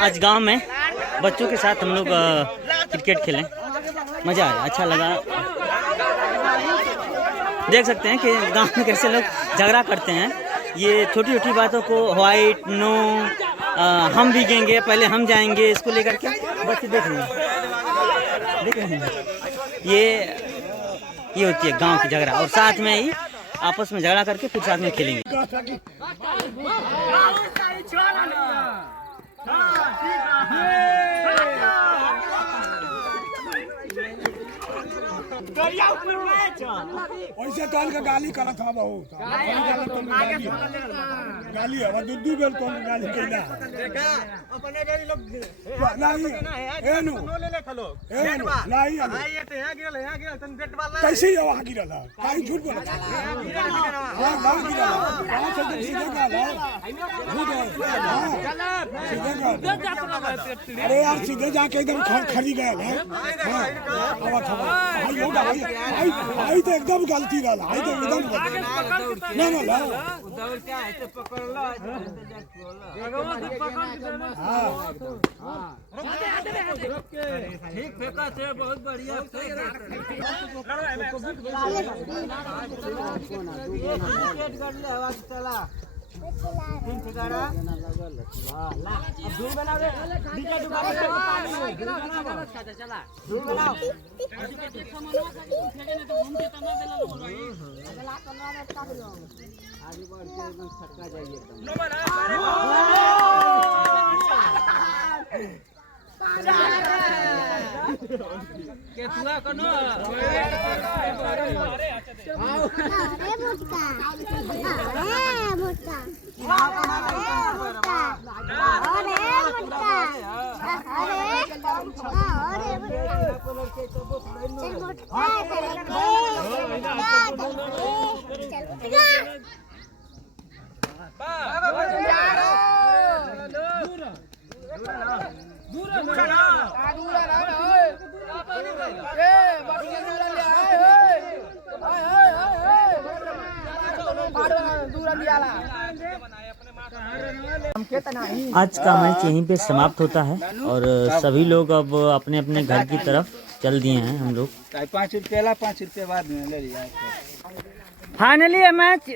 आज गांव में बच्चों के साथ हम लोग क्रिकेट खेलें, मज़ा आया, अच्छा लगा। देख सकते हैं कि गांव में कैसे लोग झगड़ा करते हैं। ये छोटी छोटी बातों को वाइट नो हम भीगेंगे, पहले हम जाएंगे, इसको लेकर के बच्चे देख रहे हैं। ये होती है गांव की झगड़ा, और साथ में ही आपस में झगड़ा करके फिर साथ में खेलेंगे। वैसे टाल का गाली करा था बहुत गाली है दुद्दू बेल तो गाली कहना अपने बेरी लोग नहीं एनु नहीं कैसे ये वहां गिरल है काई झूठ बोला हां ना गिरल वहां से सीधे गाल अरे यार सीधे जाके एकदम खड़ी गया है हां हवा भाई होगा भाई तो एकदम गलती रहा भाई तो एकदम ना ना ला दौड़ क्या है तो पकड़ लो हां ठीक फेंका थे बहुत बढ़िया क्रिकेट कर ले हवा चला तीन ठिकाना हां ला अब दूर बना दे विकेट उठा के चला दूर बनाओ आगे बढ़ के एकदम छक्का जाइए केतुआ कनो अरे मुट्टा आज का मैच यहीं पे समाप्त होता है और सभी लोग अब अपने अपने घर की तरफ चल दिए हैं। हम लोग 5 रुपये 5 रुपये बाद में ले लिया। फाइनली ये मैच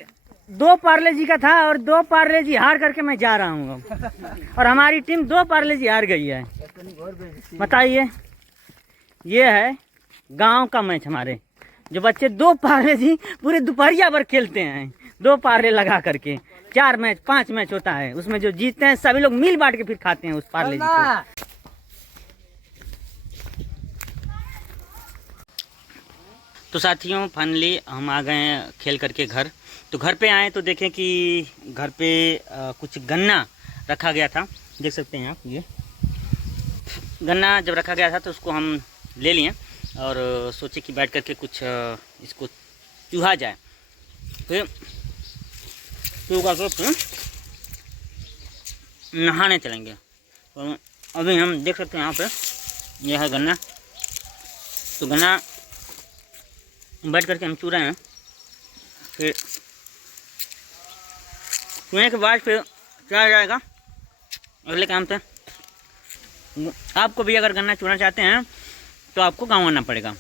2 पार्ले जी का था और 2 पार्ले जी हार करके मैं जा रहा हूँ और हमारी टीम 2 पार्ले जी हार गई है। बताइए, ये है गांव का मैच। हमारे जो बच्चे 2 पार्ले जी पूरे दोपहरिया भर खेलते हैं, 2 पार्ले लगा करके 4 मैच 5 मैच होता है, उसमें जो जीतते हैं सभी लोग मिल बांट के फिर खाते हैं उस पार्ले जी को। तो साथियों फाइनली हम आ गए हैं खेल करके घर। तो घर पे आए तो देखें कि घर पे कुछ गन्ना रखा गया था, देख सकते हैं आप। ये गन्ना जब रखा गया था तो उसको हम ले लिए और सोचे कि बैठ करके कुछ इसको चूहा जाए। फिर नहाने चलेंगे। तो अभी हम देख सकते हैं यहाँ पे यह है गन्ना। तो गन्ना बैठ करके हम चू रहे हैं। फिर चूने के बाद फिर क्या जाएगा अगले काम पे। आपको भी अगर गन्ना चूना चाहते हैं तो आपको गाँव आना पड़ेगा।